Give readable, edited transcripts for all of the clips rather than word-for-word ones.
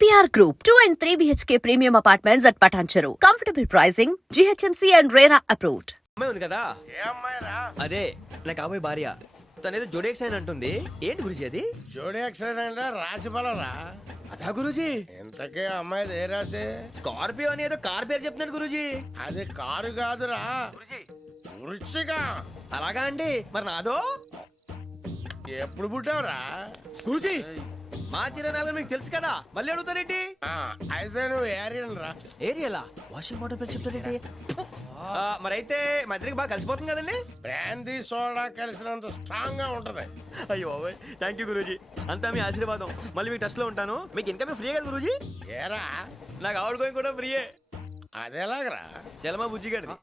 APR Group, 2 and 3 BHK premium apartments at Patancheru. Comfortable pricing, GHMC and RERA approved. అమ్మాయి ఉంది కదా ఏ అమ్మాయిరా? అదే నా కాబోయే భార్య తనేదో జోడేక్స్ అని అంటుంది. ఏంటి గురుజీ అది? జోడి యాక్సిడెంట్ రాసి బలరా. అదా గురుజీ, ఇంతకే అమ్మాయిది ఏ రాసి? స్కార్పియో అని ఏదో కార్ పేరు చెప్తున్నాడు గురుజీ. అది కారు కాదురా, వృచ్చిక. అలాగా అండి, మరి నాదో? ఎప్పుడు పుట్టావురా? గురుజీ మా చిరనాలు మీకు తెలుసు కదా, మళ్ళీ అడుగుతారేంటి? ఆ, అయితే నువ్వు ఏరియన్ రా. ఏరియలా? వాషింగ్ వాటర్ పేరు చెప్తారేంటి? మరైతే మా ఇద్దరికి బాగా కలిసిపోతుంది కదండి. బ్రాందీ సోడా కలిసినంత స్ట్రాంగ్ గా ఉంటది. అయ్యో థ్యాంక్ యూ గురూజీ, అంతా మీ ఆశీర్వాదం. మళ్ళీ మీ టచ్ లో ఉంటాను. మీకు ఇంకా ఫ్రీ కదా గురూజీ? ఏరా నాకు ఆవిడ గోయింగ్ కూడా ఫ్రీయే. అదేలాగరా? చలమా బుజ్జి గారిది.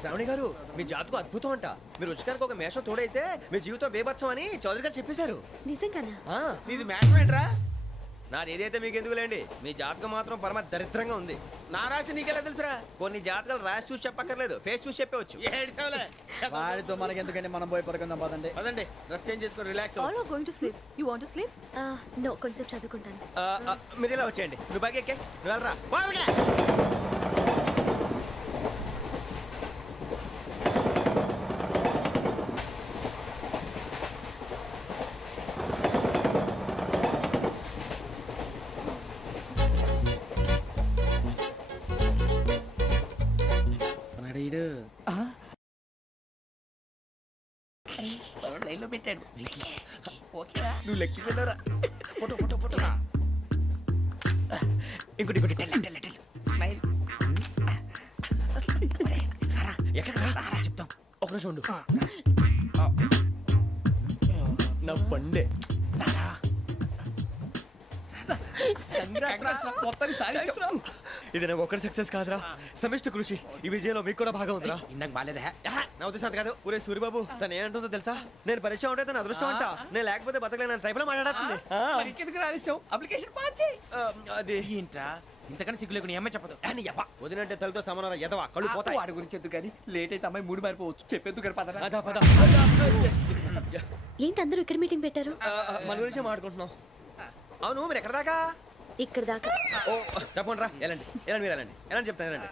శ్రావణి గారు, మీ జాతకు అద్భుతం అంట. మీరు రుచికారికి ఒక మేషం తోడైతే మీ జీవితం బేబత్సం అని చౌదరి గారు చెప్పేశారు. నిజంగానా? నీది మేషం ఏంట్రా? నాది ఏదైతే మీకు ఎందుకులేండి, మీ జాతకం మాత్రం పరమ దరిద్రంగా ఉంది. నా రాసి నీకెలా తెలుసురా? కొన్ని జాతకాలు రాసి చూసి చెప్పక్కర్లేదు, ఫేస్ చూసి చెప్పవచ్చు. వాడితో మనకి ఎందుకంటే మనం పోయి పడుకుందాం పదండి. పదండి, డ్రెస్ చేంజ్ చేసుకొని relax All are going to sleep. You want to sleep? No, కొంచెం చదువుకుంటాను. మీరు ఇలా వచ్చేయండి. నువ్వు బాగా ఎక్కే, నువ్వు వెళ్ళరా. లైన్లో పెట్టాడు. నువ్వు లెక్కి వెళ్ళరా. Photo photo photo. ఇంకోటి ఇంకోటి టెల్ స్మైల్. ఎక్కడ చెప్తాం. ఒక నిమిషం ఉండు. నా పండే ఇది నాకు ఒక్కరి సక్సెస్ కాదురా, సమిష్టి కృషి. ఈ విజయంలో మీకు కూడా భాగం ఉందిరా. ఇందాక బాగాలేదా? నా ఉద్దేశం అది కాదు. ఊరే సూరిబాబు తను ఏమంటుందో తెలుసా? నేను పరిచయం ఉంటే తన అదృష్టం అంట. నేను లేకపోతే బతకలేను ట్రైబ్ లో మాట్లాడుతుంది. అప్లికేషన్ పాస్ చేయి. అది ఏంట్రా ఇంతకన్నా సిగ్గు లేకుండా ఏమై చెప్పదు. వదినంటే తలతో సమానం ఎదవా, కళ్ళు పోతాయి. వాడి గురించి ఎందుకు కానీ లేట్ అయితే అమ్మాయి మూడు మారిపోవచ్చు. చెప్పేందుకు కానీ పద. అదా పద. ఏంటి అందరూ ఇక్కడ మీటింగ్ పెట్టారు? మన గురించి మాట్లాడుకుంటున్నాం. అవును, మీరు ఎక్కడ దాకా? ఇక్కడ దాకా. ఓ తప్పకుండా రా, వెళ్ళండి వెళ్ళండి, మీరు వెళ్ళండి వెళ్ళండి, చెప్తాను వెళ్ళండి.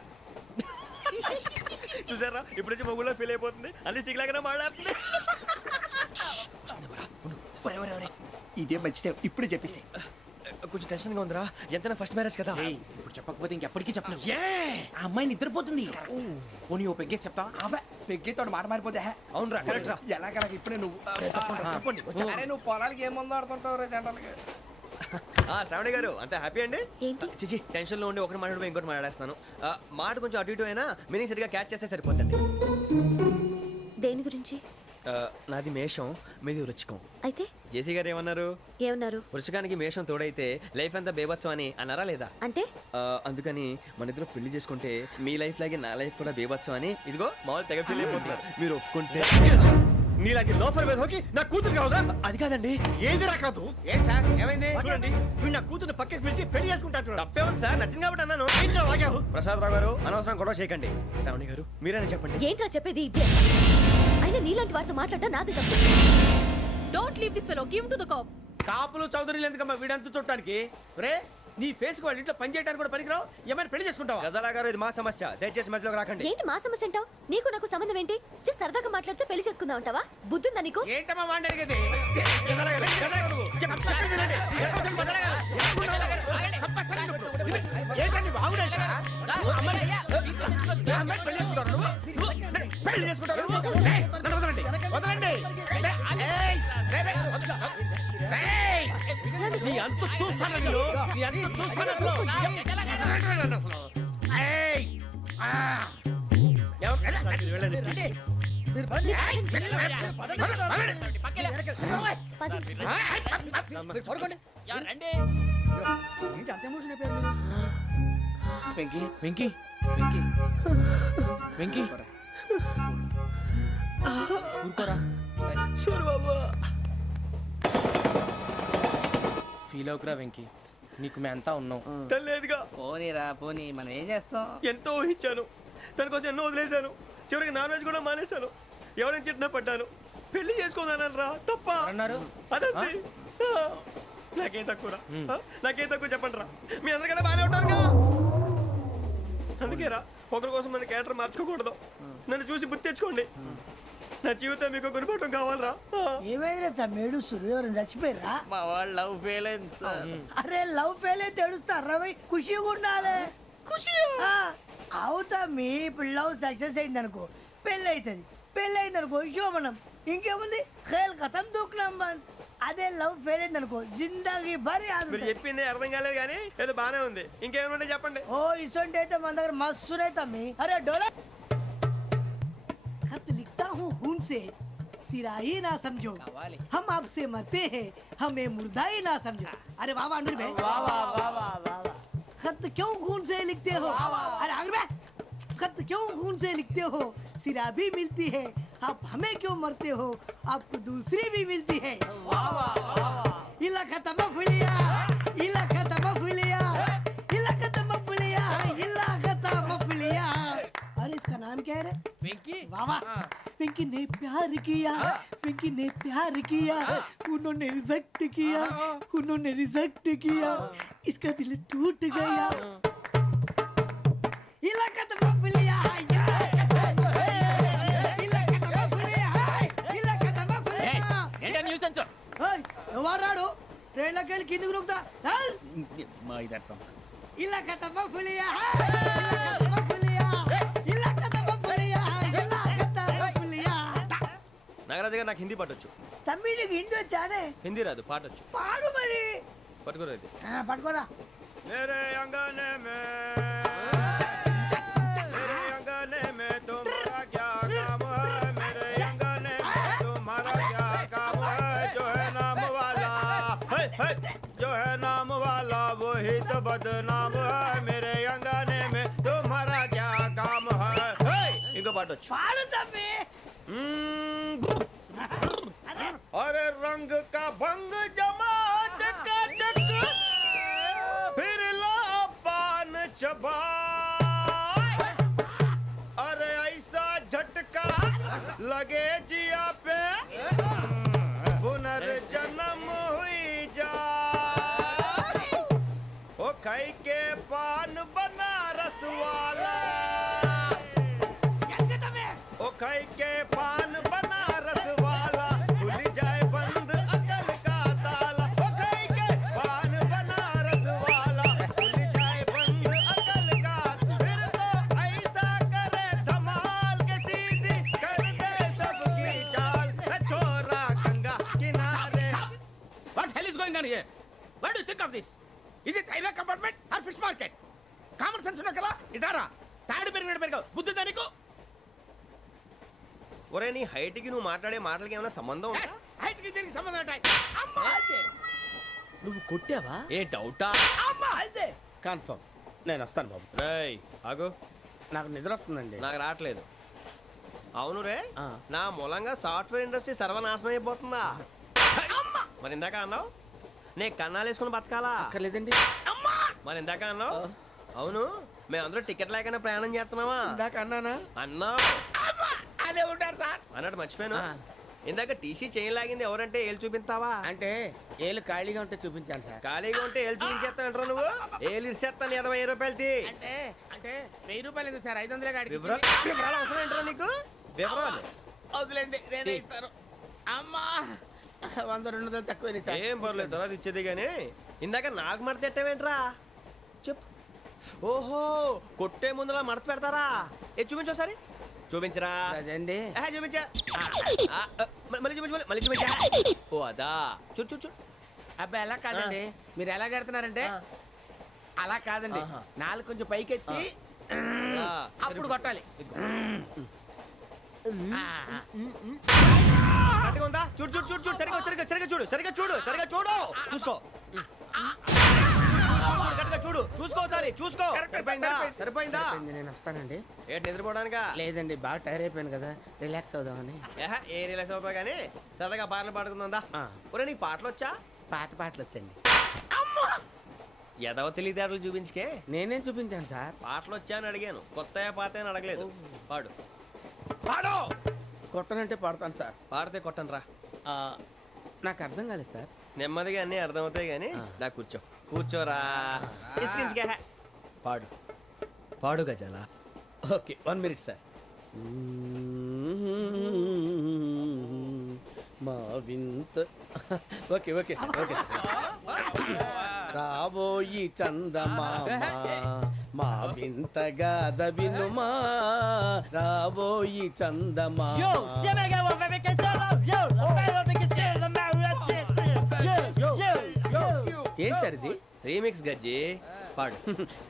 చూసారా, ఇప్పుడు నుంచి మొగుల్లో ఫీల్ అయిపోతుంది. అన్ని సిగ్లాగానే మాట్లాడుతుంది. ఇదే మంచి టైం, ఇప్పుడు చెప్పేసి. కొంచెం టెన్షన్ గా ఉందిరా, ఎంతైనా ఫస్ట్ మ్యారేజ్ కదా. ఇప్పుడు చెప్పకపోతే ఇంకెప్పటికీ చెప్పలేవు. ఆ అమ్మాయి నిద్రపోతుంది. పోనీ ఓ పెగ్గేసి చెప్తావా? అబ్బా పెగ్గేతో మాట మారిపోతే. అవునురా, కరెక్ట్ రా. ఎలాగలా ఇప్పుడే నువ్వు అరే నువ్వు పొలాలకి ఏముందో ఆడుతుంటావు రే జనరల్గా. శ్రావణి గారు అంత హ్యాపీ అండి? ఏంటి? చిచి టెన్షన్ లో ఉండి ఒకటి మాట్లాడిపోయి ఇంకోటి మాట్లాడేస్తాను. మాట కొంచెం అటు ఇటు అయినా మీనింగ్ సరిగా క్యాచ్ చేస్తే సరిపోతుంది. దేని గురించి? నాది మేషం, మీది వృచ్చికం. అయితే జేసీ గారు ఏమన్నారు? ఏమన్నారు? వృచ్చికానికి మేషం తోడైతే లైఫ్ అంతా బేబత్సం అని అన్నారా లేదా? అంటే అందుకని మన ఇద్దరు పెళ్లి చేసుకుంటే మీ లైఫ్ లాగే నా లైఫ్ కూడా బేబత్సం అని ఇదిగో మామూలు తెగ ఫీల్ అయిపోతున్నారు. మీరు ఒప్పుకుంటే నీలాంటి లోఫర్ మీద హోకి నా కూతురు కావదా? అది కాదండి. ఏది రాకాదు. ఏం సార్ ఏమైంది? చూడండి, వీడు నా కూతురు పక్కకి పిలిచి పెళ్లి చేసుకుంటాడు. తప్పే ఉంది సార్, నచ్చింది కాబట్టి అన్నాను. ప్రసాద్ రావు గారు అనవసరం గొడవ చేయకండి. శ్రావణి గారు మీరైనా చెప్పండి. ఏంట్రా చెప్పేది? అయినా నీలాంటి వారితో మాట్లాడటం నాది తప్పు. Don't leave this fellow. Give him to the cop. కాపులు చౌదరులు ఎందుకమ్మా వీడంతా చూడటానికి? రే నీ ఫేస్ వాళ్ళ ఇంట్లో పని చేయడానికి కూడా పనికిరావు. ఏమైనా పెళ్లి చేసుకుంటావా? గజాలా గారు ఇది మా సమస్య, దయచేసి మధ్యలోకి రాకండి. ఏంటి మా సమస్య అంటావు? నీకు నాకు సంబంధం ఏంటి? జస్ట్ సరదాగా మాట్లాడితే పెళ్లి చేసుకుందాం అంటావా? బుద్ధుందా నీకు? ఏంటమ్మా వాడిని అడిగేది? ఏంటండి బాగుండంట? పెళ్లి చేసుకుంటారు నువ్వు? నన్ను వదలండి, వదలండి. నీ అంత చూస్తాను నేను, నీ అంత చూస్తాను అసలు. వెంకీ వెంకీ వెంకీ వెంకీ ఊరుకోరా. సూరిబాబు ఫీల్ అవుకురా వెంకీ, నీకు మేమంతా ఉన్నాం. తెలియదుగా. పోనీరా పోనీ, మనం ఏం చేస్తాం? ఎంతో ఊహించాను, తన కోసం ఎన్నో వదిలేశాను. చివరికి నాన్ వెజ్ కూడా మానేశాను. ఎవరైనా తిట్టినా పడ్డాను. పెళ్లి చేసుకున్నాను రా, తప్ప అన్నారు. అదంతే. నాకేం తక్కువరా నాకేం తక్కువ చెప్పండి రా మీ అందరికన్నా బాగానే ఉంటారుగా అందుకేరా ఒకరి కోసం మన క్యారెక్టర్ మార్చుకోకూడదు నన్ను చూసి గుర్తు తెచ్చుకోండి నా జీవితం మీకు గురిపటం కావాలరా ఏమైనా తమ్మేడు సురవరం చచ్చిపోయిరా మా వాళ్ళు లవ్ ఫెయిల్ అయింది సార్ అరే లవ్ ఫెయిల్ అయితే ఏడుస్తారా భయ్ ఖుషిగా ఉండాలి ఖుషి అవుతా మీ ఇప్పుడు లవ్ సక్సెస్ అయింది అనుకో పెళ్ళి అవుతుంది పెళ్ళి అయింది అనుకో శోభనం ఇంకేముంది ఖేల్ కథం దూకునాం బన్ అదే లవ్ ఫెయిల్ అయింది అనుకో జిందాగీ భారీ మీరు చెప్పింది అర్థం కాలేదు కానీ ఏదో బానే ఉంది ఇంకేమైనా చెప్పండి ఓ ఇసొంటి అయితే మన దగ్గర మస్తునే తమ్మి అరే డోలా खत लिखता हूँ खून से सिरा ही ना समझो हम आपसे मरते हैं हमें मुर्दा ही ना समझो अरे वाह वाह अनुर भाई वाह वाह वाह वाह वाह खत क्यों खून से लिखते हो अरे अनुर भाई खत क्यों खून से लिखते हो सिरा भी मिलती है आप हमें क्यों मरते हो आपको दूसरी भी मिलती है वाह वाह वाह इला खत्म फुलिया इला खत्म फुलिया इला खत्म फुलिया इला खत्म फुलिया अरे इसका नाम क्या है रे వెంకీ वाह वाह पिंकी ने प्यार किया पिंकी ने प्यार किया उन्होंने रिजेक्ट किया उन्होंने रिजेक्ट किया इसका दिल टूट गया इलाका तो बबलिया इलाका तो बबलिया इलाका तो बबलिया ఏంటా న్యూసెన్స్ ओए ఎవరాడు ట్రైన్ లోకి వెళ్ళి కిందకి నొక్కుతా మా ఇదర్సం ఇలాకా तो बबलिया इलाका तो बबलिया इलाका तो बबलिया इलाका तो बबलिया నాగరాజు గారు నాకు హిందీ పాటొచ్చు తమ్మి నీకు హిందీ వచ్చానే హిందీ రాదు పాటొచ్చు పాడు మరి పట్టుకోలేదు పట్టుకోరా मेरे अंगने में मेरे अंगने में तुम्हारा क्या काम है मेरे अंगने में तुम्हारा क्या काम है जो है नाम वाला जो है नाम वाला वही तो बदनाम है मेरे अंगने में तुम्हारा क्या काम है इनको पाटो పాడు తమ్మి अरे रंग का भंग जमा चकाचक फिर ला पान चबा अरे ऐसा झटका लगे जिया पे पुनर्जन्म हुई जा ओ खाई के पान बनारस वाला ओ खाई के पान बनारस वाला खुल जाए बंद अकल का ताला ओ खाई के पान बनारस वाला खुल जाए बंद अकल का फिर तो ऐसा करे धमाल के सीधी कर दे सबकी चाल छोरा गंगा किनारे What hell is going on here? What do you think of this? Is it railway compartment or fish market? Common sense ఉన్న కదా ఇటారా తాడు పెరిగినట్టు పెరగవు బుద్ధి దానికి ఒరే నీ హైట్ కి నువ్వు మాట్లాడే మాటలకి ఏమైనా సంబంధం ఉందా హైట్ కి దీనికి సంబంధం ఉంటాయి అమ్మా అదే నువ్వు కొట్టావా ఏ డౌటా అమ్మా అదే కన్ఫర్మ్ నేను వస్తాను బాబు రేయ్ ఆగు నాకు నిద్ర వస్తుందండి నాకు రావట్లేదు అవును రే నా మూలంగా సాఫ్ట్వేర్ ఇండస్ట్రీ సర్వనాశనం అయిపోతుందా మరి ఇందాక అన్నావు నే కన్నాలు వేసుకుని బతకాలా అక్కర్లేదండి మరి ఇందాక అన్నావు అవును మేమందరూ టికెట్ లేకుండా ప్రయాణం చేస్తున్నావా ఇందాక అన్నానా అన్నావు అదే ఉంటారు సార్ అన్నట్టు మర్చిపోయాను ఇందాక టీసీ చేయి లాగింది ఎవరంటే ఏళ్ళు చూపిస్తావా అంటే ఏళ్ళు ఖాళీగా ఉంటే చూపించాను సార్ ఖాళీగా ఉంటే ఏళ్ళు చూపించేస్తానంటారా నువ్వు ఏళ్ళు ఇచ్చేస్తాను 20 రూపాయలది అంటే అంటే 1000 రూపాయలు ఎందుకు సార్ 500 కాడికి వివరాలు అవసరం ఏంటరా నీకు వివరాలు వదిలేండి నేనే ఇస్తాను అమ్మా 100 200 తక్కువ సార్ ఏం పర్లేదు తర్వాత ఇచ్చేది కానీ ఇందాక నాకు మడత ఎట్టవేంట్రా చెప్పు ఓహో కొట్టే ముందులా మడత పెడతారా ఏ చూపించు ఒకసారి చూపించరా అదండి చూపించా మళ్ళీ చూపించు మళ్ళీ చూపించా ఓ అదా చూడు చూడు చూడు అబ్బాయి ఎలా కాదండి మీరు ఎలా కడుతున్నారంటే అలా కాదండి నాలుగు కొంచెం పైకెత్తి అప్పుడు కొట్టాలి కరెక్ట్గా ఉందా చూడు చూడు చూడు చూడు సరిగా సరిగా సరిగా చూడు సరిగా చూడు సరిగా చూడు చూసుకో కరెక్ట్గా చూడు చూసుకో ఒకసారి చూసుకో సరిపోయిందా సరిపోయిందా నేను వస్తానండి ఏంటి నిద్రపోవడానికా లేదండి బాగా టైర్ అయిపోయాను కదా రిలాక్స్ అవుదామని ఏ రిలాక్స్ అవుతావు కానీ సరదాగా పాటలు పాడుకుందా ఆ. ఒరే నీకు పాటలు వచ్చా పాత పాటలు వచ్చండి ఎదవ తెలివితేటలు చూపించుకే నేనేం చూపించాను సార్ పాటలు వచ్చా అని అడిగాను కొత్త పాత అని అడగలేదు పాడు పాడు కొట్టనంటే పాడతాను సార్ పాడితే కొట్టను రా నాకు అర్థం కాలేదు సార్ నెమ్మదిగా అన్నీ అర్థమవుతాయి కానీ దా కూర్చో కూర్చోరా ఇసుకించుకే పాడు పాడు గజాల. Okay 1 minute sir. మా వింత okay okay sir okay sir. రాబోయి చందమామ మా వింతగా దవినుమా రాబోయి చందమామ. ఏం సార్ ఇది? రీమిక్స్ గజ్జి పాడు.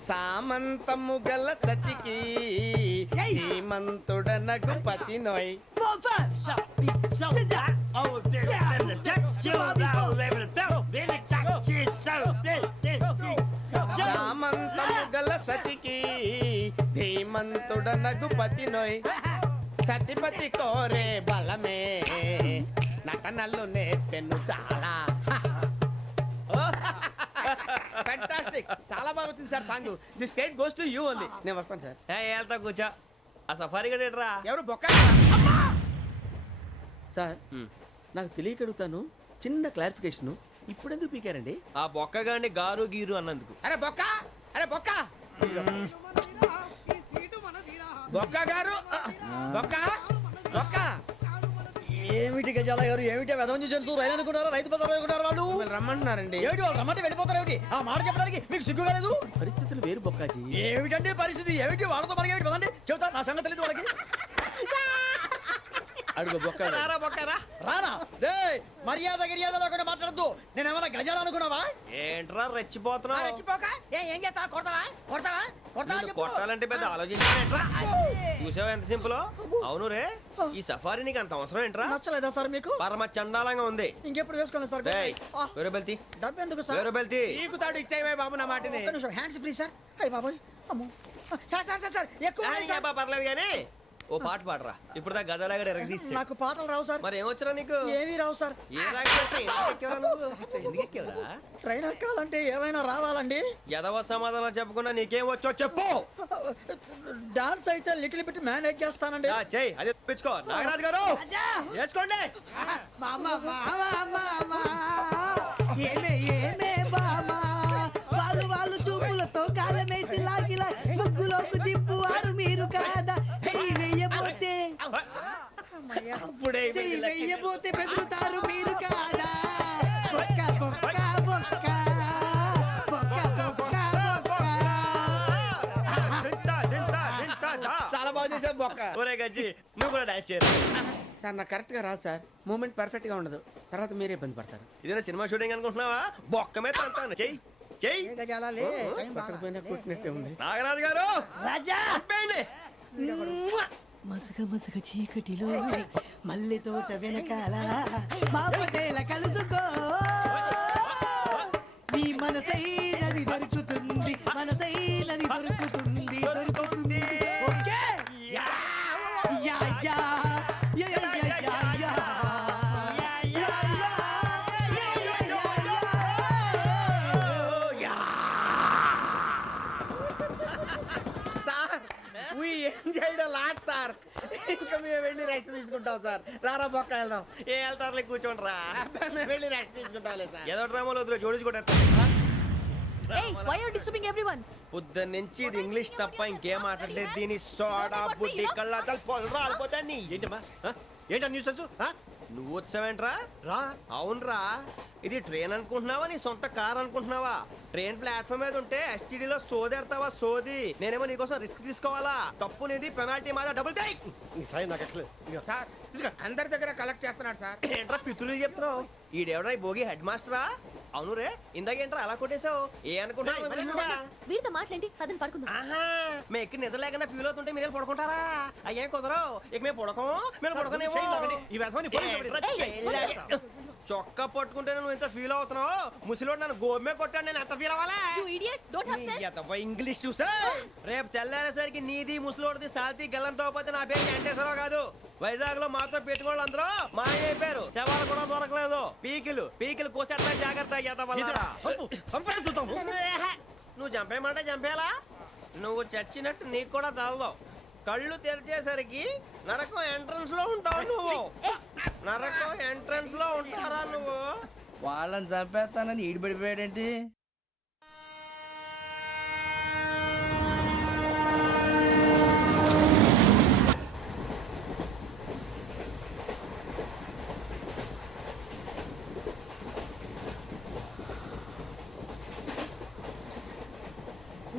సామంతము గల సతికి హేమంతుడనగు పతి నోయ్. సామంతము గల సతికి ధీమంతుడనగు పతి నోయ్. సతిపతి కోరే బలమే నటనలు నేర్పెను చాలా. ఫ్యాంటాస్టిక్, చాలా బాగా వచ్చింది sir song. The state goes to you only. నేను వస్తాను సార్. వెళ్తా కూర్చో. ఆ సఫారీ గడేట్రా. ఎవరు బొక్క సార్? నాకు తెలియక అడుగుతాను, చిన్న క్లారిఫికేషన్. ఇప్పుడు ఎందుకు పీకారండి? ఆ బొక్కగాండి గారు గీరు అన్నందుకు. అరే బొక్క, అరే బొక్క, బొక్క గారు, బొక్క బొక్క. ఏమిటి గజాల గారు, ఏమిటి వెదవని తెలుసు? రైలు అనుకున్నారా, రైతు బజార్ అనుకున్నారు వాళ్ళు? మిమ్మల్ని రమ్మంటున్నారండి. ఏమిటి వాళ్ళు రమ్మంటే వెళ్ళిపోతారు? ఏమిటి ఆ మాట చెప్పడానికి మీకు సిగ్గు కాలేదు? పరిస్థితులు వేరు బొక్కాజీ. ఏమిటండి పరిస్థితి? ఏమిటి వాళ్ళతో మనకి ఏమిటి పదండి చెబుతా, నా సంగతి తెలియదు వాళ్ళకి. అడుగు బొక్క. రారా బొక్కరా. రానా రే, మర్యాద గిర్యాద లేకుండా మాట్లాడద్దు. నేను ఏమైనా గజాలు అనుకున్నావా? ఏంట్రా రెచ్చిపోతున్నావు? రెచ్చిపోక ఏం చేస్తావా? కొడతావా కొడతావా కొడతావా నిన్ను కొట్టాలంటే పెద్ద ఆలోచించానేంట్రా. చూసావా ఎంత సింపుల్? అవును రే, ఈ సఫారీ నీకు అంత అవసరం ఏంట్రా? నచ్చలేదా సార్ మీకు? పరమ చండాలంగా ఉంది. ఇంకెప్పుడు వేసుకోండి సార్. డేయ్, వేరే బెల్తి, డబ్బు ఎందుకు సార్? వేరే బెల్తి. నీకు తాడు ఇచ్చాయి బాబు నా మాటని. ఒక్క నిమిషం, హ్యాండ్స్ ఫ్రీ సార్. అయ్యి బాబోయ్, అమ్మో సార్ సార్ సార్ సార్ ఎక్కువ ఉన్నాయి సార్. పర్లేదు కానీ ఓ పాట పాడరా. ఇప్పుడు దా గదలాగడ ఎరగదీసి. నాకు పాటలు రావు సార్. మరి ఏమొచ్చరా నీకు? ఏమీ రావు సార్. ఏ రాకపోతే ఎందుకు ఎక్కేవరా? ట్రైన్ ఎక్కాలంటే ఏమైనా రావాలండి. ఎదవ సమాధానం చెప్పకుండా నీకేం వచ్చో చెప్పు. డాన్స్ అయితే లిటిల్ బిట్ మేనేజ్ చేస్తానండి. చెయ్యి, అదే తెప్పించుకో. నాగరాజు గారు వేసుకోండి. మామా మామా మామా ఏమే ఏమే బామా వాళ్ళు వాళ్ళు చూపులతో కాలమేసి లాగిలా ముగ్గులోకి తిప్పువారు మీరు కాదా? చెయ్యి వెయ్యబోతే అప్పుడే చెయ్యి వెయ్యబోతే బెదురుతారు మీరు కాదా? బొక్క బొక్క బొక్క బొక్క బొక్క బొక్క. చాలా బాగా చేసావు బొక్క. ఒరే గజ్జి, నువ్వు కూడా డాన్స్ చేయరు. సార్ నాకు కరెక్ట్ గా రాదు సార్. మూమెంట్ పర్ఫెక్ట్ గా ఉండదు, తర్వాత మీరే ఇబ్బంది పడతారు. ఇదేనా సినిమా షూటింగ్ అనుకుంటున్నావా? బొక్క మీద అంటాను. చెయ్యి చెయ్యి. ఏ గజాలా లే, టైం పక్కన బాగా. పోయినా కొట్టినట్టే ఉంది. నాగరాజు గారు రాజా చెప్పండి. మసగ మసగ చీకటిలో మల్లె తోట వెనకాల మా పటేల కలుసుకో నీ మనసైనది దొరుకుతుంది, మనసైనది దొరుకుతుంది దొరుకుతుంది. Okay yeah yeah yeah yeah yeah yeah yeah. Sir we enjoyed a lot sir. ఇంకా మేము వెళ్ళి రెస్ట్ తీసుకుంటాం సార్. రారా బొక్క వెళ్దాం. ఏ వెళ్తారులే, కూర్చోండి రా. మేము వెళ్ళి రెస్ట్ తీసుకుంటాంలే సార్. ఏదో డ్రామాలో వద్దులే, జోడించుకుంటా. Hey, why are you disturbing everyone? పొద్దున్న నుంచి ఇది ఇంగ్లీష్ తప్ప ఇంకేం మాట్లాడలేదు. దీని సోడా బుద్ధి కళ్ళ పొలరా అయిపోతా. నీ ఏంటమ్మా ఏంటా న్యూస్ వచ్చు? నువ్వు వచ్చావేంట్రా? రా. అవునరా, ఇది ట్రైన్ అనుకుంటున్నావా నీ సొంత కార్ అనుకుంటున్నావా? ట్రైన్ ప్లాట్ఫామ్ మీద ఉంటే ఎస్టీడీలో సోదేడతావా సోది? నేనేమో నీకోసం రిస్క్ తీసుకోవాలా? తప్పు నీది, పెనాల్టీ మాదా, డబుల్ టై. నాకు ఎక్కలేదు సార్ తీసుకో. అందరి దగ్గర కలెక్ట్ చేస్తున్నాడు సార్. ఏంట్రా పితులు చెప్తున్నావు? ఈడెవడ్రా ఈ భోగి హెడ్ మాస్టరా? అవును రే, ఇందాకేంట్రా అలా కొట్టేశావు? ఏ అనుకుంటున్నా? వీరితో మాట్లాడి అతను పడుకుందాం. ఆహా, మేము ఎక్కి నిద్ర లేకుండా ఫీల్ అవుతుంటే మీరు పడుకుంటారా? అయ్యేం కుదరవు. ఇక మేము పడకం, మేము పడకనేమో. చొక్కా పట్టుకుంటే నువ్వు ఎంత ఫీల్ అవుతున్నావు? ముసలివాడు నన్ను గోమే కొట్టాడు, నేను ఎంత ఫీల్ అవ్వాలా? You idiot, don't have sense. English చూసా. రేపు తెల్లారేసరికి నీది ముసలోడిది సాల్తీ గల్లంతో పోతే నా పేరు వెంకటేశ్వరరావు కాదు. వైజాగ్ లో మాతో పెట్టుకోళ్ళు అందరూ మాయైపోయారు. శవాలు కూడా దొరకలేదు. పీకిలు కోసేస్తా, జాగ్రత్త. నువ్వు చంపేయమంటే చంపేలా? నువ్వు చచ్చినట్టు నీకు కూడా తగదు. కళ్ళు తెరిచేసరికి నరకం ఎంట్రన్స్ లో ఉంటావు నువ్వు. నరకం ఎంట్రన్స్ లో ఉంటారా నువ్వు? వాళ్ళని చంపేస్తానని ఈడు పడిపోయాడేంటి?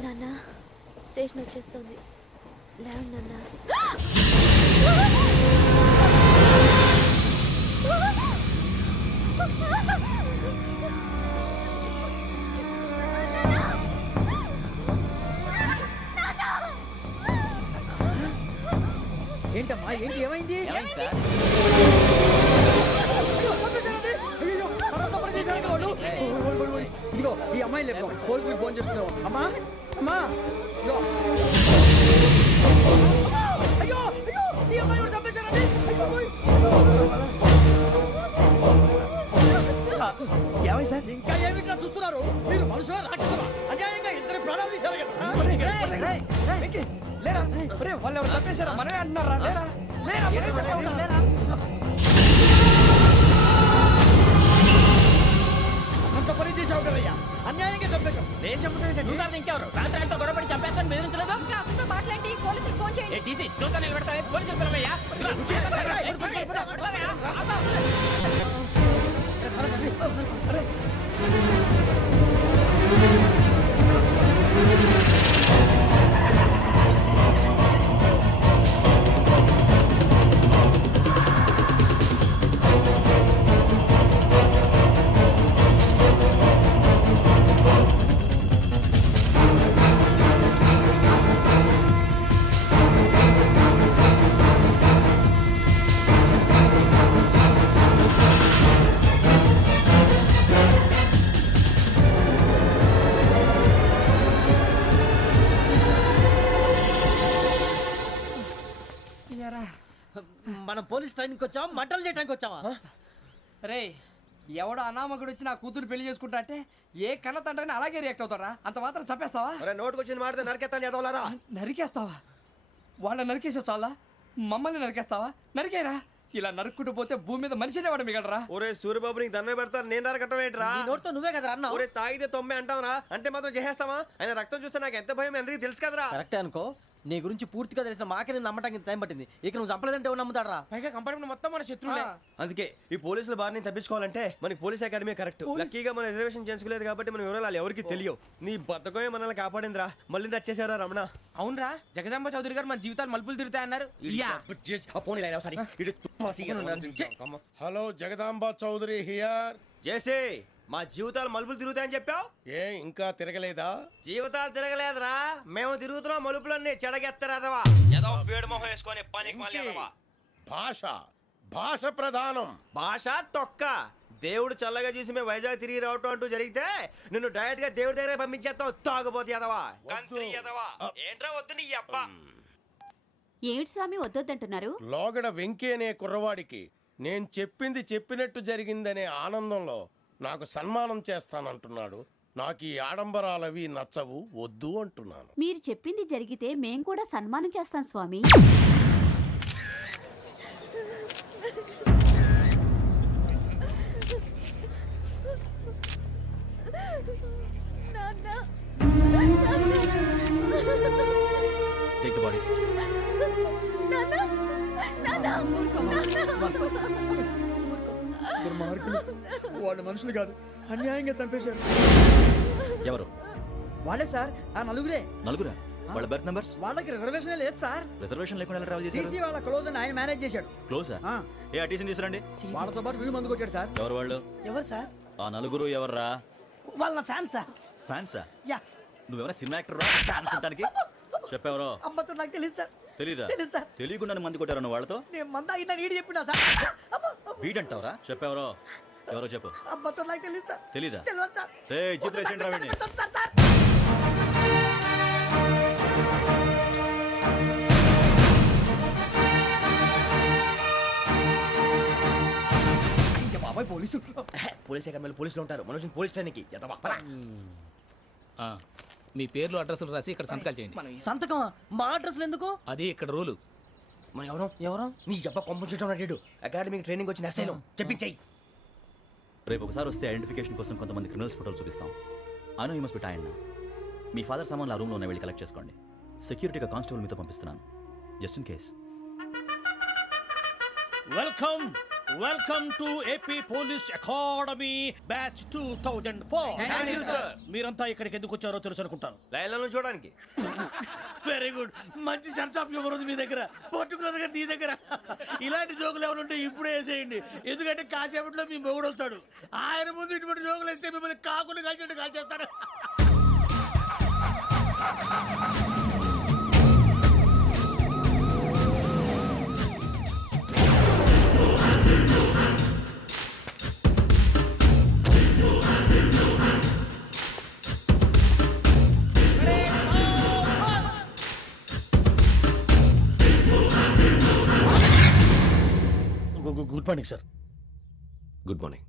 నాన్న స్టేషన్ వచ్చేస్తుంది లేవు నాన్న ఏంటమ్మా ఏంటి ఏమైంది? ఇదిగో ఈ అమ్మాయి లేదు పోలీసులకు ఫోన్ చేస్తున్నావు. అమ్మా అమ్మా ఇదిగో. అయ్యో అయ్యో ఈ అమ్మాయి కూడా చంపేశారండి. అయ్యో, ఏమై సార్ ఇంకా ఏమిట్లా చూస్తున్నారు? మీరు మనుషుల రాక్షసులా? అన్యాయంగా ఇద్దరు ప్రాణాలు తీశారు కదా. లేరా వాళ్ళు ఎవరు చంపేశారా? మనమే అంటున్నారా? లేరా లేరా అంత పని చేసావు కదయ్యా, అన్యాయంగా చంపేశావు. నేను చెప్పడం నువ్వు కాదు ఇంకెవరు? రాత్రి ఆయనతో గొడవపడి చంపేస్తాను బెదిరించలేదు. ఇంకా మాట్లాడి పోలీసుకి ఫోన్ చేయండి. టీసీ చూస్తా నిలబెడతా పోలీసులు పిలవయ్యా. మనం పోలీస్ ట్రైనింగ్ వచ్చావా మంటలు చేయడానికి వచ్చావా? రే ఎవడో అనామకుడు వచ్చి నా కూతురు పెళ్లి చేసుకుంటా అంటే ఏ కన్న తండ్రిని అలాగే రియాక్ట్ అవుతారా? అంత మాత్రం చంపేస్తావా? నోటుకు వచ్చింది మాడితే నరకెత్తాను చదవాలరా. నరికేస్తావా? వాళ్ళ నరికేసావు చాలా, మమ్మల్ని నరికేస్తావా? నరికేరా. ఇలా నరుక్కుంటూ పోతే భూమి మీద మనిషినే వాడు మిగలరా. ఒరే సూర్యబాబు నీకు దండం పెడతాను, నేను నరకటం ఏంట్రా? నీ నోటితో నువ్వే కదా అన్నావు. ఒరే తాగితే తొమ్మే అంటావురా, అంటే మాత్రం చేసేస్తావా? ఆయన రక్తం చూస్తే నాకు ఎంత భయం అందరికీ తెలుసు కదరా. కరెక్టే అనుకో, నీ గురించి పూర్తిగా తెలిసిన మాకే నేను నమ్మటానికి టైం పట్టింది. ఇక నువ్వు చంపలేదంటే ఎవరు నమ్ముతాడరా? పైగా కంపార్ట్మెంట్ మొత్తం మన శత్రువులే. అందుకే ఈ పోలీసుల బారిని తప్పించుకోవాలంటే మనకి పోలీస్ అకాడమీ కరెక్ట్. లక్కీగా మనం రిజర్వేషన్ చేసుకోలేదు కాబట్టి మనం వివరాలు ఎవరికి తెలియవు. నీ బతకమే మనల్ని కాపాడిందిరా. మళ్ళీ నచ్చేసారా రమణ? అవునరా, జగదాంబ చౌదరి గారు మన జీవితాలు మలుపులు తిరుగుతాయన్నారు. Hello Jagadamba Chowdary here. జేసే మా జీవితాలు మలుపులు తిరుగుతాయని చెప్పావు, ఏ ఇంకా తిరగలేదా? జీవితాలు తిరగలేదురా, మేము తిరుగుతున్నాం మలుపులన్నీ. చెడగెత్తరాదవా ఏదో పేడు మొహం వేసుకొని పనికి భాష భాష ప్రధానం. భాష తొక్క. దేవుడు చల్లగా చూసి మేము వైజాగ్ తిరిగి రావటం అంటూ జరిగితే నిన్ను డైరెక్ట్ గా దేవుడి దగ్గర పంపించేస్తావు. తాగుబోతు ఎదవా, గంత్రి ఎదవా. ఏంట్రా వద్దు నీ అబ్బా. ఏమిటి స్వామి వద్దొద్దంటున్నారు? లోగడ వెంకీ అనే కుర్రవాడికి నేను చెప్పింది చెప్పినట్టు జరిగిందనే ఆనందంలో నాకు సన్మానం చేస్తానంటున్నాడు. నాకు ఈ ఆడంబరాలవి నచ్చవు, వద్దు అంటున్నాను. మీరు చెప్పింది జరిగితే మేం కూడా సన్మానం చేస్తాం స్వామి. Take the bodies. దుర్మార్గులు, వాళ్ళు మనుషులు కాదు, అన్యాయంగా చంపేశారు. ఎవరు? వాళ్ళే సార్, ఆ నలుగురే. నలుగురా? వాళ్ళ బర్త్ నంబర్స్? వాళ్ళకి రిజర్వేషన్ లేదు సార్. రిజర్వేషన్ లేకుండా ఎలా ట్రావెల్ చేశారు? టీసీ వాళ్ళ క్లోజ్ అని ఆయన మేనేజ్ చేశాడు. క్లోజా? ఆ. ఏ టీసీని తీసురండి. వాళ్ళతో పాటు వీడు మందు కొట్టాడు సార్. ఎవరు వాళ్ళు? ఎవరు సార్? ఆ నలుగురు ఎవర్రా? వాళ్ళ ఫ్యాన్ సార్. ఫ్యాన్సా? యా. నువ్వెవరా సినిమా యాక్టర్ రా? ఫ్యాన్స్ అంటానికి చెప్పెవరో? అమ్మతో నాకు తెలియదు సార్. తెలీదా? తెలీదు సార్. తెలియకుండా మంది కొట్టారు నువ్వు వాళ్ళతో? నేను మంద అయినా నీడి చెప్పినా సార్. వీడంటావరా? చెప్పెవరో? ఎవరో చెప్పు. అమ్మతో నాకు తెలియదు సార్. తెలీదా? తెలియదు సార్. ఏయ్, జిప్ రేసేయండి రా వీడిని. Sir sir. బాబాయ్ పోలీసు. పోలీస్ అకాడమీలో పోలీసులు ఉంటారు, మనుషులు పోలీస్ ట్రైనింగ్కి ఎదవా. మీ పేర్లు అడ్రస్లు రాసి ఇక్కడ సంతకాలు చేయండి. సంతకమా? మా అడ్రస్లు ఎందుకు? అది ఇక్కడ రూలు. మన ఎవరు ఎవరు? నీ అబ్బా పంపించడం అడిగాడు. అకాడమీకి ట్రైనింగ్ వచ్చిన అసైలం చెప్పించాయి. రేపు ఒకసారి వస్తే ఐడెంటిఫికేషన్ కోసం కొంతమంది క్రిమినల్స్ ఫోటోలు చూపిస్తాం. Anu you must be tired. మీ ఫాదర్ సామాన్లు ఆ రూమ్లో ఉన్న వెళ్ళి కలెక్ట్ చేసుకోండి. సెక్యూరిటీగా కానిస్టేబుల్ మీతో పంపిస్తున్నాను, just in case. Welcome to AP police academy batch 2004. మీరంతా ఇక్కడికి ఎందుకు వచ్చారో తెలుసు అనుకుంటాను. లైన్లో చూడడానికి. వెరీ గుడ్, మంచి చర్చ్ ఆఫ్ హ్యూమర్ ఉంది మీ దగ్గర, పర్టికులర్ గా నీ దగ్గర. ఇలాంటి జోకులు ఎవరు ఉంటే ఇప్పుడే వేసేయండి, ఎందుకంటే కాసేపట్లో మీ మొగుడు వస్తాడు. ఆయన ముందు ఇటువంటి జోకులు వేస్తే మిమ్మల్ని కాకులు కాల్చేట్టు కాల్చేస్తాడు. Good morning sir. Good morning.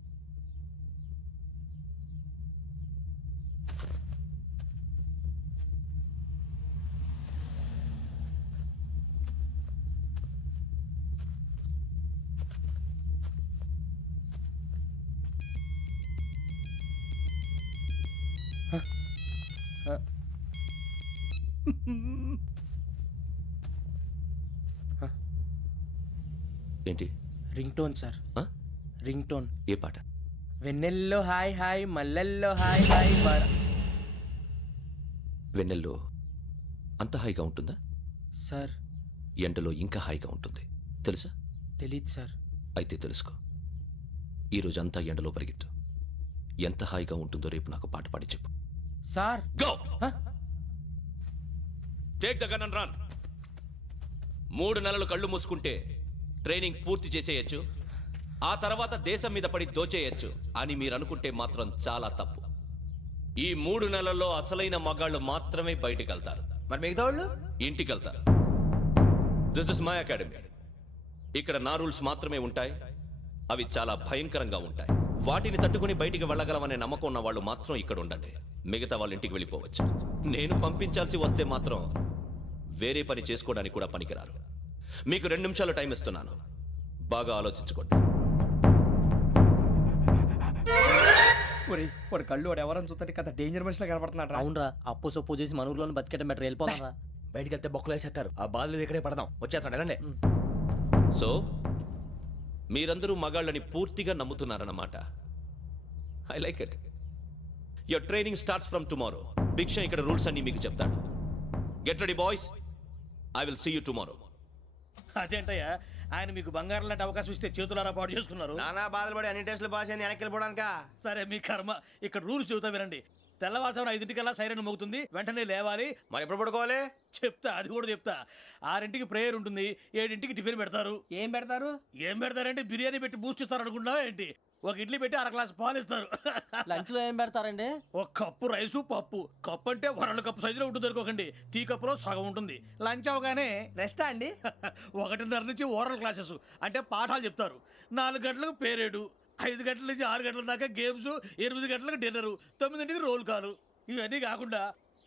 ఏంటి? Ringtone sir, ringtone. ఏ పాట? వెన్నెల్లో హాయ్ హాయ్, మల్లెల్లో హాయ్ హాయ్. వెన్నెల్లో అంత హాయిగా ఉంటుందా? సార్ ఎండలో ఇంకా హాయిగా ఉంటుంది తెలుసా? తెలీదు సార్. అయితే తెలుసుకో. ఈరోజు అంతా ఎండలో పరిగెత్తు. ఎంత హాయిగా ఉంటుందో రేపు నాకు పాట పాడి చెప్పు. Sir go. Take the gun and run. 3 నెలలు కళ్ళు మూసుకుంటే ట్రైనింగ్ పూర్తి చేసేయచ్చు, ఆ తర్వాత దేశం మీద పడి దోచేయచ్చు అని మీరు అనుకుంటే మాత్రం చాలా తప్పు. ఈ 3 నెలల్లో అసలైన మగాళ్ళు మాత్రమే బయటికి వెళ్తారు. మరి మిగతా వాళ్ళు ఇంటికి వెళ్తారు. This is my academy. ఇక్కడ నా రూల్స్ మాత్రమే ఉంటాయి. అవి చాలా భయంకరంగా ఉంటాయి. వాటిని తట్టుకుని బయటికి వెళ్ళగలమనే నమ్మకం ఉన్న వాళ్ళు మాత్రం ఇక్కడ ఉండండి. మిగతా వాళ్ళు ఇంటికి వెళ్ళిపోవచ్చు. నేను పంపించాల్సి వస్తే మాత్రం వేరే పని చేసుకోవడానికి కూడా పనికిరారు. మీకు 2 నిమిషాలు టైం ఇస్తున్నాను, బాగా ఆలోచించుకోండి. వాడు కళ్ళు వాడు ఎవరైనా చూస్తే కదా డేంజర్ మనిషిలో కనపడుతున్నాడు. అవునరా, అప్పు సొప్పు చేసి మన ఊర్లో బతికేయడం బెటర్. వెళ్ళిపోతారా? బయటికి వెళ్తే బొక్కలు వేసేస్తారు. ఆ బాధలు ఇక్కడే పడదాం. వచ్చేస్తాడు వెళ్ళండి. సో మీరందరూ మగాళ్ళని పూర్తిగా నమ్ముతున్నారన్నమాట. I like it. Your training starts from tomorrow. భిక్ష ఇక్కడ రూల్స్ అన్ని మీకు చెప్తాడు. Get ready boys, I will see you tomorrow. అదేంటయ్యా, ఆయన మీకు బంగారం లాంటి అవకాశం ఇస్తే చేతులారా పాటు చేసుకున్నారు. నానా బాధలు పడి అన్ని టెస్టులు పాస్ అయింది, వెనక్కి వెళ్ళిపోవడానికా? సరే మీ కర్మ. ఇక్కడ రూల్స్ చెబుతా వినండి. తెల్లవారుజామున 5 సైరన్ మోగుతుంది, వెంటనే లేవాలి. మరి ఎప్పుడు పడుకోవాలి? చెప్తా, అది కూడా చెప్తా. 6 ప్రేయర్ ఉంటుంది, 7 టిఫిన్ పెడతారు. ఏం పెడతారు? ఏం పెడతారంటే బిర్యానీ పెట్టి బూస్ట్ ఇస్తారు అనుకుంటున్నావా ఏంటి? ఒక ఇడ్లీ పెట్టి 1 గ్లాస్ పాలు ఇస్తారు. లంచ్ లో ఏం పెడతారండి? 1 కప్పు రైసు పప్పు. కప్పు అంటే 1/2 కప్పు సైజులో ఉంటుంది అనుకోకండి. టీ కప్పులో సగం ఉంటుంది. లంచ్ అవగానే రెస్టా అండి? 1:30 నుంచి ఓరల్ క్లాసెస్ అంటే పాఠాలు చెప్తారు. 4 గంటలకు పేరేడు, 5 గంటల నుంచి 6 గంటల దాకా గేమ్స్, 8 గంటలకు డిన్నర్, 9 రోల్ కాలు. ఇవన్నీ కాకుండా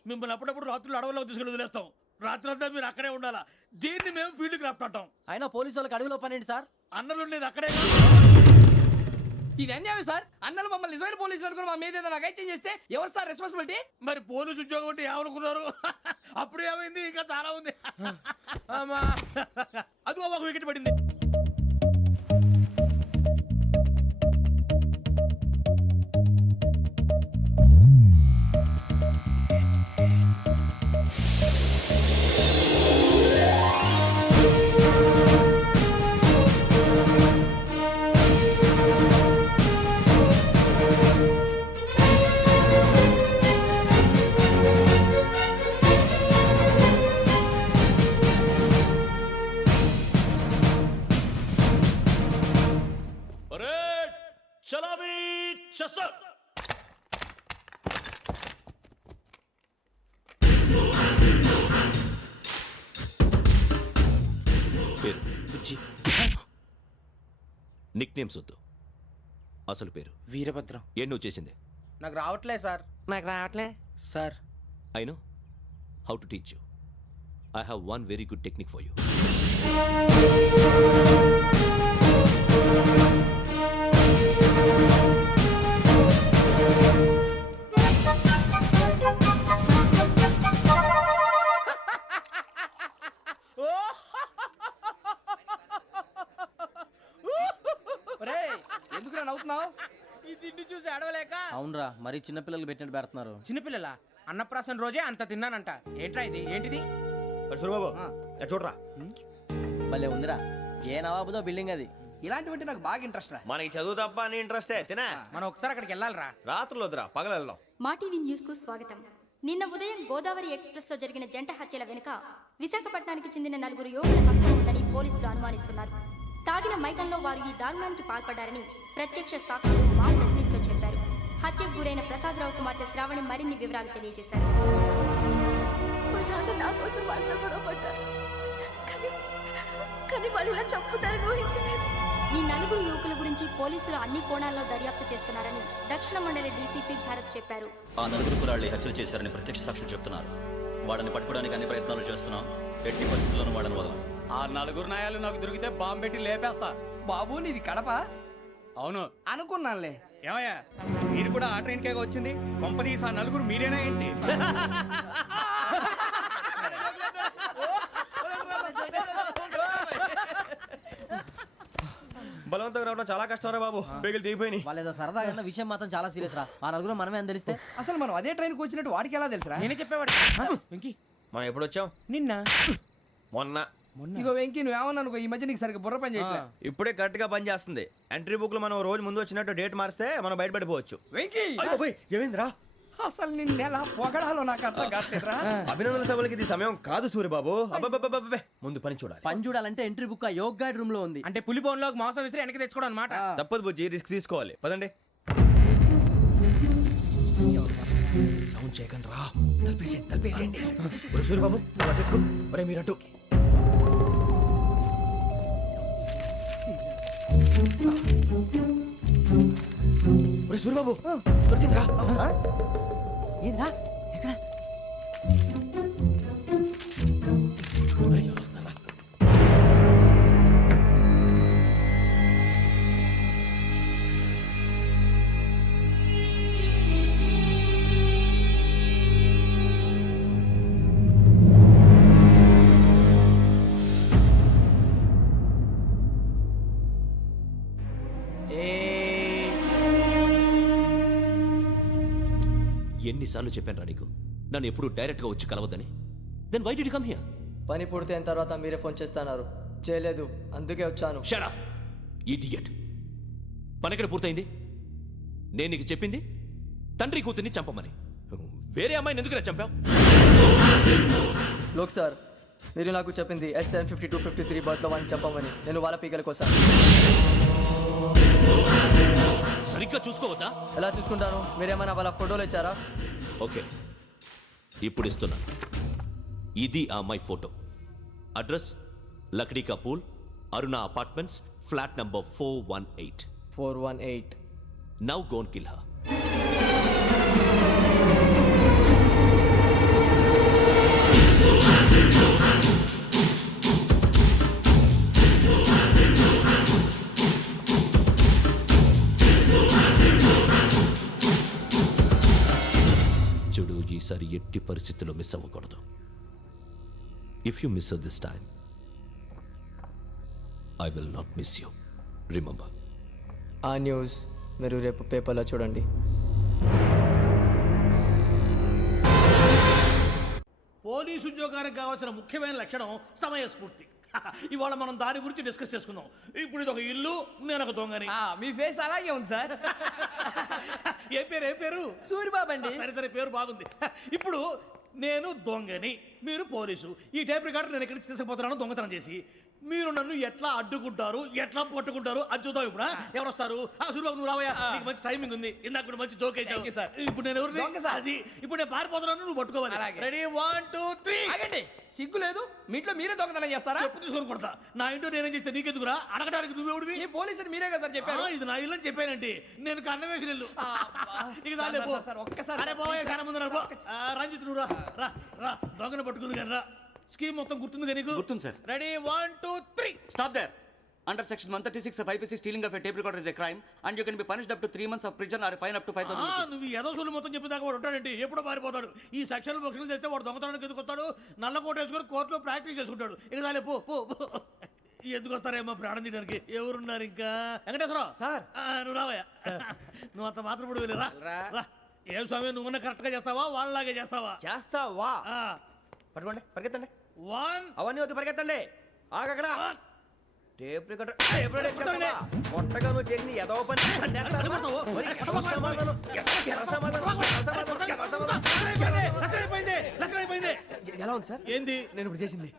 మిమ్మల్ని అప్పుడప్పుడు రాత్రులు అడవుల్లో తీసుకెళ్ళి వదిలేస్తాం. రాత్రి అంతా మీరు అక్కడే ఉండాలా. దీన్ని మేము ఫీల్డ్ క్రాఫ్ట్ అంటాం. అయినా పోలీసు వాళ్ళకి అడవిలో పనేంటి సార్? అన్నలు ఉండేది అక్కడే. ఇది అన్యాయం సార్. అన్నలు మమ్మల్ని నిజమైన పోలీసులు అనుకుని మా మీద ఏదైనా అగైత్యం చేస్తే ఎవరు సార్ రెస్పాన్సిబిలిటీ? మరి పోలీసు ఉద్యోగం అంటే ఏమనుకున్నారు? అప్పుడు ఏమైంది, ఇంకా చాలా ఉంది. అదిగో 1 వికెట్ పడింది. నిక్ నేమ్స్ వద్దు, అసలు పేరు. వీరభద్రం. ఏం నువ్వు చేసింది? నాకు రావట్లే సార్. నాకు రావట్లే sir. I know how to teach you. I have 1 very good technique for you. మరీ చిన్నపిల్లలు పెట్టినట్టు పెడుతున్నారు. చిన్నపిల్లల అన్నప్రాసన రోజే అంత తిన్నానంట. ఏంట్రా ఇది? ఏంటిది? సూరిబాబు చూడరా. భలే ఉందిరా. ఏ నవాబుదో బిల్డింగ్ అది. ఇలాంటివంటే నాకు బాగా ఇంట్రెస్ట్ రా. మనకి చదువు తప్ప అని ఇంట్రెస్టే తినా. మనం ఒకసారి అక్కడికి వెళ్ళాలిరా. రాత్రులు వద్దురా, పగలు వెళ్దాం. మా టీవీ న్యూస్ కు స్వాగతం. నిన్న ఉదయం గోదావరి ఎక్స్ప్రెస్ లో జరిగిన జంట హత్యల వెనుక విశాఖపట్నానికి చెందిన 4 యువకుల హస్తం ఉందని పోలీసులు అనుమానిస్తున్నారు. తాగిన మైకంలో వారు ఈ దారుణానికి పాల్పడ్డారని ప్రత్యక్ష సాక్షులు మా ప్రతినిధితో చెప్పారు. హత్యకు గురైన ప్రసాదరావు కుమార్తె శ్రావణి మరిన్ని వివరాలు తెలియజేశారు. మా నాన్న నా కోసం వాళ్ళతో గొడవ పడ్డారు. కానీ వాళ్ళు ఇలా చంపుతారని ఊహించలేదు. ఈ 4 యువకుల గురించి పోలీసులు అన్ని కోణాల్లో దర్యాప్తు చేస్తున్నారని దక్షిణ మండలి డీసీపీ భరత్ చెప్పారు. ఆ 4 కురాళ్ళు హత్యలు చేశారని ప్రత్యక్ష సాక్షులు చెప్తున్నారు. వాళ్ళని పట్టుకోవడానికి అన్ని ప్రయత్నాలు చేస్తున్నాం. ఎట్టి పరిస్థితుల్లోనూ వాళ్ళని వదలం. ఆ 4 నాయాలు నాకు దొరికితే బాంబు పెట్టి లేపేస్తా. బాబు నీది కడప? అవును. అనుకున్నానులే. ఏమయ్యా మీరు కూడా ఆ ట్రైన్ కేగా వచ్చింది? కంపెనీస్ ఆ 4 మీరేనా ఏంటి? బలవంతంగా రావడం చాలా కష్టం రా బాబు. బేగులు దిగిపోయినాయి. వాళ్ళు ఏదో సరదాగా విషయం మాత్రం చాలా సీరియస్ రా. ఆ 4 మనమే అని తెలిస్తే అసలు మనం అదే ట్రైన్కి వచ్చినట్టు వాడికి ఎలా తెలుసురా? నేనే చెప్పేవాడు. వెంకీ మనం ఎప్పుడు వచ్చాం? నిన్న మొన్న. ఇగో వెంకీ నువ్వేమన్నా అనుకో, ఈ మధ్య నీకు సరిగ్గా బుర్ర పని చేయట్లేదు. ఇప్పుడే కరెక్ట్ గా పని చేస్తుంది. ఎంట్రీ బుక్ లో మనం రోజు ముందు వచ్చినట్టు డేట్ మారిస్తే మనం బయటపడిపోవచ్చు. వెంకీ ఏమైందిరా? అసలు నిన్న ఎలా పొగడాలో నాకు అర్థం కావట్లేదురా. అభినందన సభలకి ఇది సమయం కాదు సూర్యబాబు. అబ్బబ్బబ్బబ్బబ్బే, ముందు పని చూడాలి. పని చూడాలంటే ఎంట్రీ బుక్ యోగ్ గైడ్ రూమ్ లో ఉంది. అంటే పులి బోన్లోకి మాంసం విసిరి వెనక్కి తెచ్చుకోవడం అనమాట. తప్పదు బుజ్జి, రిస్క్ తీసుకోవాలి. పదండి. సౌండ్ చేయకండి రా. తలపేసేయండి. సూర్యబాబు ఒరే మీరు అటు. ఒరే సూర్యబాబు దొరికిందిరా. ఏంద్రా ఎక్కడ? ఎన్నిసార్లు చెప్పాను రా నీకు నన్ను ఎప్పుడు డైరెక్ట్గా వచ్చి కలవద్దని? Then why did you come here? పని పూర్తయిన తర్వాత మీరే ఫోన్ చేస్తున్నారు. చేయలేదు, అందుకే వచ్చాను. Shut up idiot. పని ఎక్కడ పూర్తయింది? నేను నీకు చెప్పింది తండ్రి కూతుర్ని చంపమని. వేరే అమ్మాయిని ఎందుకు చంపావు? లోక్ సార్, మీరు నాకు చెప్పింది SN 5253 బర్త్లో వాడిని చంపమని. నేను వాళ్ళ పీకల కోసం. సరిగ్గా చూసుకోవద్దా? ఎలా చూసుకుంటాను? మీరేమైనా వాళ్ళ ఫోటోలు ఇచ్చారా? ఓకే, ఇప్పుడు ఇస్తున్నా. ఇది ఆ అమ్మాయి photo. Address Lakdi ka pool, Aruna apartments, flat number 418. 418. Now go and kill her. చూడు, ఈసారి ఎట్టి పరిస్థితుల్లో మిస్ అవ్వకూడదు. If you miss this time I will not miss you. Remember. ఆ న్యూస్ మీరు రేపు పేపర్లో చూడండి. పోలీసు ఉద్యోగానికి కావాల్సిన ముఖ్యమైన లక్షణం సమయస్ఫూర్తి. ఇవాళ మనం దాని గురించి డిస్కస్ చేసుకుందాం. ఇప్పుడు ఇది ఒక ఇల్లు, నేను ఒక దొంగని. మీ ఫేస్ అలాగే ఉంది సార్. ఏ పేరు? సూరిబాబు అండి. సరే పేరు బాగుంది. ఇప్పుడు నేను దొంగని, మీరు పోలీసు. ఈ టైప్ రికార్డు నేను ఎక్కడికి తీసుకుపోతున్నాను దొంగతనం చేసి. మీరు నన్ను ఎట్లా అడ్డుకుంటారు, ఎట్లా పట్టుకుంటారు అది చూద్దాం. ఇప్పుడు ఎవరు వస్తారు? సూరిబాబు నువ్వు రావయ్యా, నీకు మంచి టైమింగ్ ఉంది. ఇందాక కూడా మంచి జోక్ వేసావు సార్. ఇప్పుడు నేను ఎవరు? అది ఇప్పుడు నేను పారిపోతున్నాను, నువ్వు పట్టుకోవాలి. రెడీ 1 2 3. ఆగండి, సిగ్గు లేదు? మీ ఇంట్లో మీరే దొంగతనం చేస్తారా? చెప్పు తీసుకొని కొడతా. నా ఇంట్లో నేనేం చేస్తే నీకెందుకురా? అడగడానికి నువ్వెవడివి? ఈ పోలీసులు మీరే కదా సార్ చెప్పారు. ఇది నా ఇల్లు అని చెప్పానండి. నేను కన్న వేసిన ఇల్లు. ఇక చాలే పో. ఒక్కసారి అరే పోయే కన్న ముందు రంజిత్ నువ్వు రా రా. దొంగను పట్టుకుంది కానీ రా. స్కీమ్ మొత్తం గుర్తుంది కదా నీకు? గుర్తుంది sir. Ready 1 2 3. Stop there. Under section 136 of IPC, stealing of a tape recorder is a crime and you can be punished up to 3 months of prison or a fine up to 5,000 rupees. నువ్వు ఏదో సొల్లు మొత్తం చెప్పేదాకా వాడు ఉంటాడండి. ఎప్పుడో పారిపోతాడు. ఈ సెక్షన్ బొక్షన్లు చేస్తే వాడు దొంగతనానికి ఎందుకు వస్తాడు? నల్ల కోట వేసుకొని కోర్టులో ప్రాక్టీస్ చేసుకుంటాడు. ఇక చాలే పో పో. ఎందుకు వస్తారేమో ప్రాణం తీయడానికి? ఎవరున్నారు ఇంకా? వెంకటేశ్వరరావు సార్, నువ్వు రావయ్యా. నువ్వు అంత మాత్రం ఇప్పుడు వెళ్ళి రా. ఏం స్వామి నువ్వు కరెక్ట్ గా చేస్తావా వాళ్ళలాగే చేస్తావా చేస్తావా పట్టుకోండి పరిగెత్తండి అవన్నీ వద్దు పరిగెత్తండి ఆగక్కడ టేప్ రికార్డర్ కొట్టగా నువ్వు చేసింది ఏదో పని ఎలా ఉంది సార్ ఏంది నేను ఇప్పుడు చేసింది